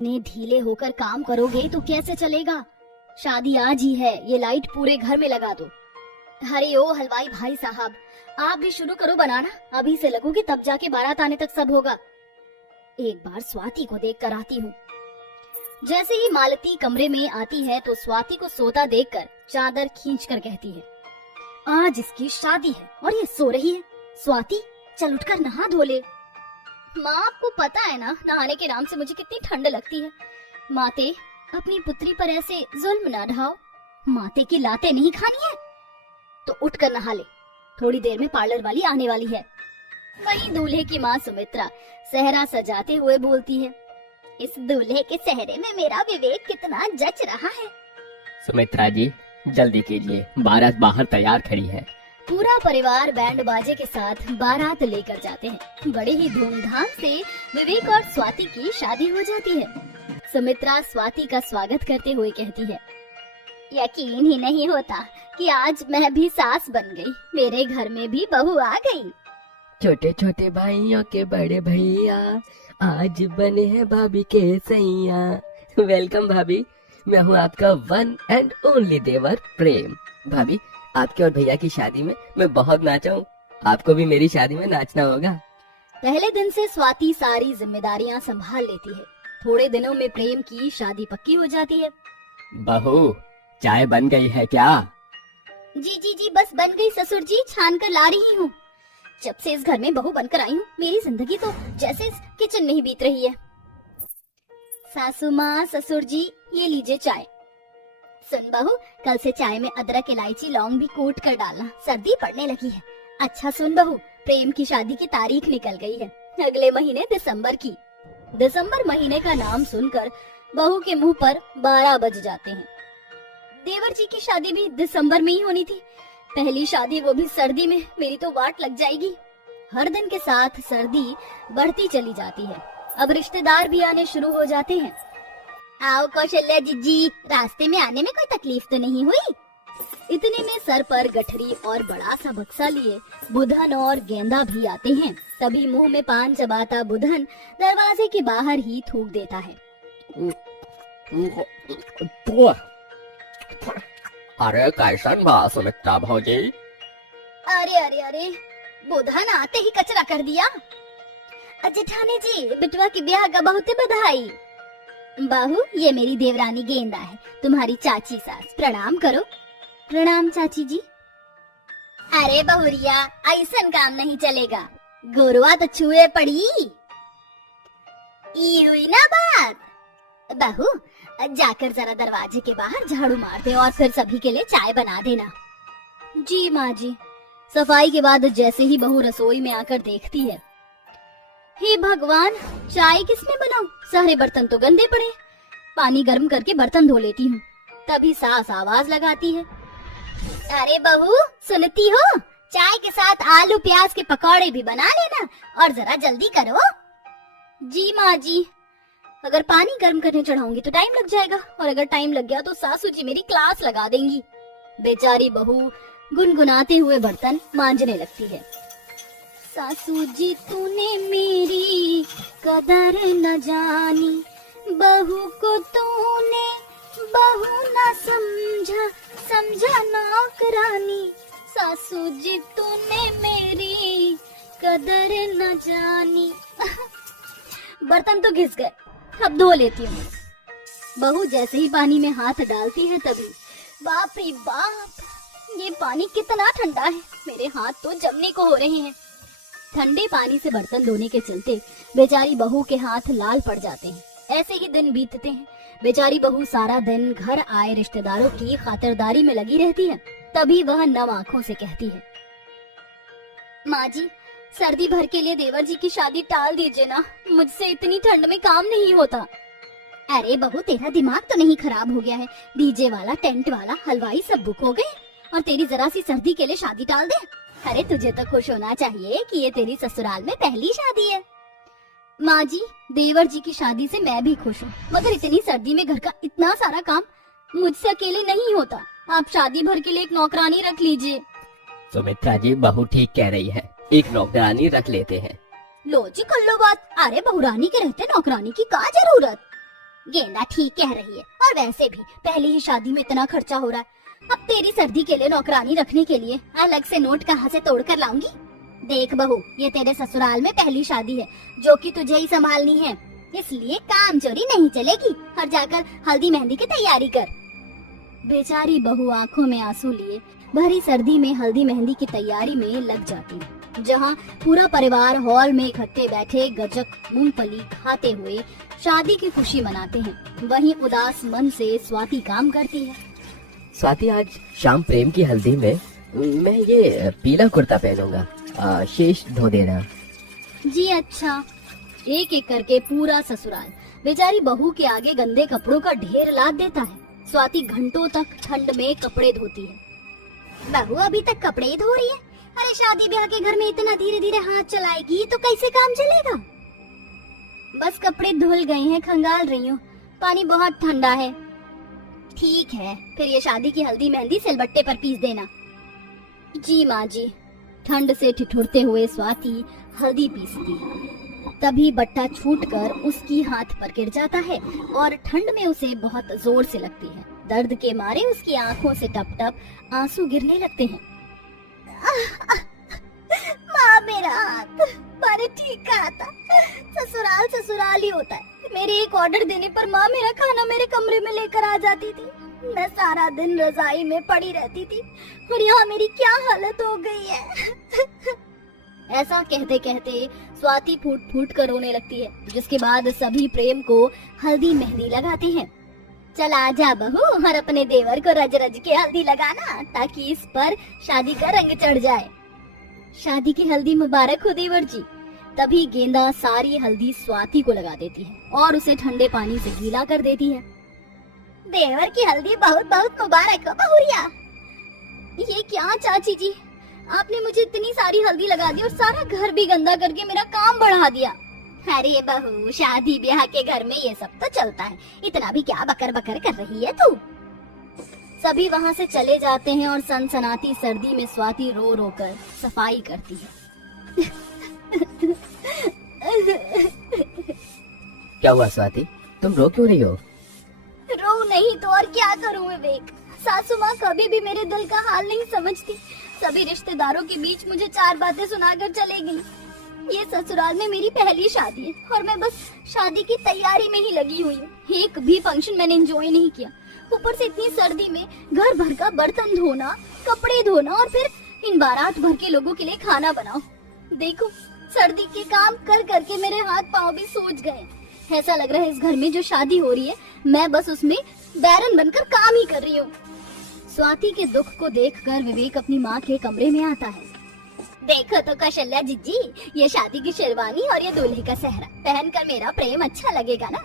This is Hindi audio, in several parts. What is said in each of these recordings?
इतने ढीले होकर काम करोगे तो कैसे चलेगा? शादी आज ही है, ये लाइट पूरे घर में लगा दो। अरे ओ हलवाई भाई साहब, आप भी शुरू करो बनाना, अभी से लगोगे तब जाके बारात आने तक सब होगा। एक बार स्वाति को देख कर आती हूँ। जैसे ही मालती कमरे में आती है तो स्वाति को सोता देखकर चादर खींचकर कहती है, आज इसकी शादी है और ये सो रही है। स्वाति चल उठकर नहा धो ले। माँ आपको पता है ना, नहाने के नाम से मुझे कितनी ठंड लगती है। माते अपनी पुत्री पर ऐसे जुल्म ना ढाओ, माते की लाते नहीं खानी है तो उठकर नहा ले, थोड़ी देर में पार्लर वाली आने वाली है। वहीं दूल्हे की माँ सुमित्रा सेहरा सजाते हुए बोलती है, इस दूल्हे के सेहरे में मेरा विवेक कितना जच रहा है। सुमित्रा जी जल्दी कीजिए, बारात बाहर तैयार खड़ी है। पूरा परिवार बैंड बाजे के साथ बारात लेकर जाते हैं। बड़े ही धूमधाम से विवेक और स्वाति की शादी हो जाती है। सुमित्रा स्वाति का स्वागत करते हुए कहती है, यकीन ही नहीं होता कि आज मैं भी सास बन गई, मेरे घर में भी बहू आ गई। छोटे छोटे भाइयों के बड़े भैया आज बने हैं भाभी के सैया। वेलकम भाभी, मैं हूँ आपका वन एंड ओनली देवर प्रेम। भाभी आपके और भैया की शादी में मैं बहुत नाचा हूँ, आपको भी मेरी शादी में नाचना होगा। पहले दिन से स्वाति सारी जिम्मेदारियाँ संभाल लेती है। थोड़े दिनों में प्रेम की शादी पक्की हो जाती है। बहू चाय बन गई है क्या? जी बस बन गई ससुर जी, छान कर ला रही हूँ। जब से इस घर में बहू बनकर आई हूँ, मेरी जिंदगी तो जैसे इस किचन में ही बीत रही है। सासू माँ, ससुर जी ये लीजिए चाय। सुन बहू, कल से चाय में अदरक, इलायची, लौंग भी कूट कर डालना, सर्दी पड़ने लगी है। अच्छा सुन बहू, प्रेम की शादी की तारीख निकल गई है, अगले महीने दिसंबर की। दिसंबर महीने का नाम सुनकर बहू के मुंह पर 12 बज जाते हैं। देवर जी की शादी भी दिसंबर में ही होनी थी, पहली शादी वो भी सर्दी में, मेरी तो वाट लग जाएगी। हर दिन के साथ सर्दी बढ़ती चली जाती है। अब रिश्तेदार भी आने शुरू हो जाते हैं। आओ कौशल्या जीजी, रास्ते में आने में कोई तकलीफ तो नहीं हुई? इतने में सर पर गठरी और बड़ा सा बक्सा लिए बुधन और गेंदा भी आते हैं। तभी मुंह में पान चबाता बुधन दरवाजे के बाहर ही थूक देता है। अरे कैसन बा सुमित्रा भौजी? अरे बुधन आते ही कचरा कर दिया। जेठानी जी, बिटवा की ब्याह का बहुत बधाई। बहू ये मेरी देवरानी गेंदा है, तुम्हारी चाची सास, प्रणाम करो। प्रणाम चाची जी। अरे बहुरिया, ऐसन काम नहीं चलेगा, गोरुआ तो छुए पड़ी। ई हुई ना बात। बहू जाकर जरा दरवाजे के बाहर झाड़ू मार दे और फिर सभी के लिए चाय बना देना। जी माँ जी। सफाई के बाद जैसे ही बहू रसोई में आकर देखती है, हे भगवान, चाय किसने बनाऊं? सारे बर्तन तो गंदे पड़े। पानी गर्म करके बर्तन धो लेती हूँ। तभी सास आवाज लगाती है, अरे बहू सुनती हो, चाय के साथ आलू प्याज के पकौड़े भी बना लेना और जरा जल्दी करो। जी माँ जी। अगर पानी गर्म करने चढ़ाऊंगी तो टाइम लग जाएगा, और अगर टाइम लग गया तो सासू जी मेरी क्लास लगा देंगी। बेचारी बहू गुनगुनाते हुए बर्तन मांजने लगती है। सासू जी तूने मेरी कदर न जानी, बहू को तूने बहू न समझा नौकरानी। सासू जी तूने मेरी कदर न जानी। बर्तन तो घिस गए, अब धो लेती हूँ। बहू जैसे ही पानी में हाथ डालती है तभी बाप रे बाप, ये पानी कितना ठंडा है, मेरे हाथ तो जमने को हो रहे हैं। ठंडे पानी से बर्तन धोने के चलते बेचारी बहू के हाथ लाल पड़ जाते हैं। ऐसे ही दिन बीतते हैं। बेचारी बहू सारा दिन घर आए रिश्तेदारों की खातिरदारी में लगी रहती है। तभी वह नम आंखों से कहती है, माँ जी सर्दी भर के लिए देवर जी की शादी टाल दीजिए ना, मुझसे इतनी ठंड में काम नहीं होता। अरे बहू तेरा दिमाग तो नहीं खराब हो गया है? डीजे वाला, टेंट वाला, हलवाई सब बुक हो गए और तेरी जरा सी सर्दी के लिए शादी टाल दे? अरे तुझे तो खुश होना चाहिए कि ये तेरी ससुराल में पहली शादी है। माँ जी देवर जी की शादी से मैं भी खुश हूँ, मगर इतनी सर्दी में घर का इतना सारा काम मुझसे अकेले नहीं होता। आप शादी भर के लिए एक नौकरानी रख लीजिए। सुमित्रा जी बहू ठीक कह रही है, एक नौकरानी रख लेते हैं। लो जी कर लो बात। अरे बहुरानी के रहते नौकरानी की क्या जरूरत? गेंदा ठीक कह रही है, और वैसे भी पहली ही शादी में इतना खर्चा हो रहा है। अब तेरी सर्दी के लिए नौकरानी रखने के लिए अलग से नोट कहाँ से तोड़ कर लाऊंगी। देख बहू, ये तेरे ससुराल में पहली शादी है जो कि तुझे ही संभालनी है, इसलिए काम चोरी नहीं चलेगी। और जाकर हल्दी मेहंदी की तैयारी कर। बेचारी बहू आंखों में आंसू लिए भरी सर्दी में हल्दी मेहंदी की तैयारी में लग जाती है। जहाँ पूरा परिवार हॉल में इकट्ठे बैठे गजक मूंगफली खाते हुए शादी की खुशी मनाते हैं, वहीं उदास मन से स्वाति काम करती है। स्वाति, आज शाम प्रेम की हल्दी में मैं ये पीला कुर्ता पहनूंगा, शेष धो देना। जी अच्छा। एक एक करके पूरा ससुराल बेचारी बहू के आगे गंदे कपड़ों का ढेर लाद देता है। स्वाति घंटों तक ठंड में कपड़े धोती है। बहू अभी तक कपड़े ही धो रही है? अरे शादी ब्याह के घर में इतना धीरे धीरे हाथ चलाएगी तो कैसे काम चलेगा? बस कपड़े धुल गए हैं, खंगाल रही हूँ, पानी बहुत ठंडा है। ठीक है, फिर ये शादी की हल्दी मेहंदी सिलबट्टे पर पीस देना। जी माँ जी। ठंड से ठिठुरते हुए स्वाति हल्दी पीसती है। तभी बट्टा छूटकर उसकी हाथ पर गिर जाता है और ठंड में उसे बहुत जोर से लगती है। दर्द के मारे उसकी आंखों से टप टप आंसू गिरने लगते हैं। माँ, मेरा हाथ। मारे ठीक कहा था, ससुराल ससुराल ही होता है। मेरे एक ऑर्डर देने पर माँ मेरा खाना मेरे कमरे में लेकर आ जाती थी। मैं सारा दिन रजाई में पड़ी रहती थी और यहाँ मेरी क्या हालत हो गई है। ऐसा कहते कहते स्वाति फूट फूट कर रोने लगती है, जिसके बाद सभी प्रेम को हल्दी मेहंदी लगाते हैं। चल आजा बहू, और अपने देवर को रज रज के हल्दी लगाना, ताकि इस पर शादी का रंग चढ़ जाए। शादी की हल्दी मुबारक हो देवर जी। तभी गेंदा सारी हल्दी स्वाति को लगा देती है और उसे ठंडे पानी से गीला कर देती है। देवर की हल्दी बहुत बहुत मुबारक हो बहुरिया। ये क्या चाची जी, आपने मुझे इतनी सारी हल्दी लगा दी और सारा घर भी गंदा करके मेरा काम बढ़ा दिया। अरे बहू, शादी ब्याह के घर में ये सब तो चलता है, इतना भी क्या बकर बकर कर रही है तू। सभी वहाँ से चले जाते हैं और सनसनाती सर्दी में स्वाति रो रो कर सफाई करती है। क्या हुआ स्वाति, तुम रो क्यों रही हो? रो नहीं तो और क्या करूं विवेक। सासू माँ कभी भी मेरे दिल का हाल नहीं समझती। सभी रिश्तेदारों के बीच मुझे 4 बातें सुनाकर चले गई। ये ससुराल में मेरी पहली शादी है और मैं बस शादी की तैयारी में ही लगी हुई हूँ। एक भी फंक्शन मैंने एंजॉय नहीं किया। ऊपर से इतनी सर्दी में घर भर का बर्तन धोना, कपड़े धोना और फिर इन बारात भर के लोगों के लिए खाना बनाओ। देखो, सर्दी के काम कर करके मेरे हाथ पाँव भी सूज गए। ऐसा लग रहा है इस घर में जो शादी हो रही है मैं बस उसमें बैरन बनकर काम ही कर रही हूँ। स्वाति के दुख को देखकर विवेक अपनी माँ के कमरे में आता है। देखो तो कौशल्या जीजी, ये शादी की शेरवानी और ये दूल्हे का सेहरा पहनकर मेरा प्रेम अच्छा लगेगा ना।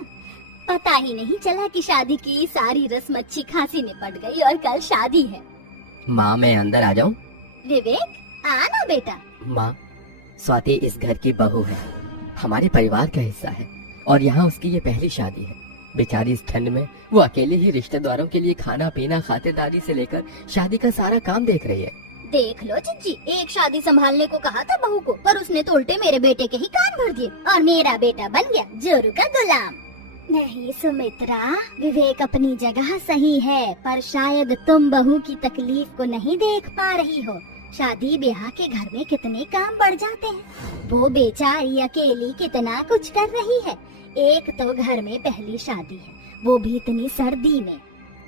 पता ही नहीं चला कि शादी की सारी रस्म अच्छी खासी निपट गई और कल शादी है। माँ, मैं अंदर आ जाऊँ? विवेक, आना बेटा। माँ, स्वाति इस घर की बहू है, हमारे परिवार का हिस्सा है और यहाँ उसकी ये पहली शादी है। बेचारी इस ठंड में वो अकेले ही रिश्तेदारों के लिए खाना पीना, खातिरदारी से लेकर शादी का सारा काम देख रही है। देख लो जीजी, एक शादी संभालने को कहा था बहू को, पर उसने तो उल्टे मेरे बेटे के ही कान भर दिए और मेरा बेटा बन गया जोरू का गुलाम। नहीं सुमित्रा, विवेक अपनी जगह सही है, पर शायद तुम बहू की तकलीफ को नहीं देख पा रही हो। शादी ब्याह के घर में कितने काम बढ़ जाते हैं। वो बेचारी अकेली कितना कुछ कर रही है। एक तो घर में पहली शादी है, वो भी इतनी सर्दी में।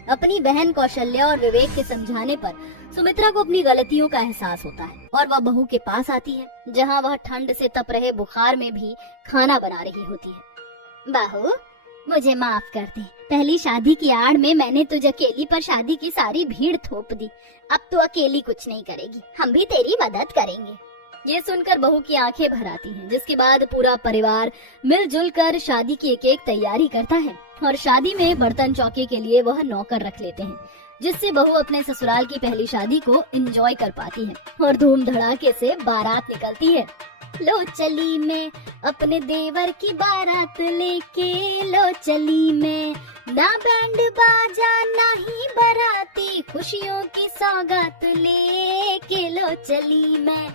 अपनी बहन कौशल्या और विवेक के समझाने पर सुमित्रा को अपनी गलतियों का एहसास होता है और वह बहू के पास आती है, जहाँ वह ठंड से तप रहे बुखार में भी खाना बना रही होती है। बहू, मुझे माफ कर दे, पहली शादी की आड़ में मैंने तुझे अकेली पर शादी की सारी भीड़ थोप दी। अब तू अकेली कुछ नहीं करेगी, हम भी तेरी मदद करेंगे। ये सुनकर बहू की आंखें भर आती हैं, जिसके बाद पूरा परिवार मिलजुल कर शादी की एक एक तैयारी करता है और शादी में बर्तन चौके के लिए वह नौकर रख लेते हैं, जिससे बहू अपने ससुराल की पहली शादी को एंजॉय कर पाती है और धूम धड़ाके से बारात निकलती है। लो चली मैं अपने देवर की बारात लेके, लो चली मैं, ना बैंड बाजा ना ही बराती, खुशियों की सौगात लेके लो चली मैं।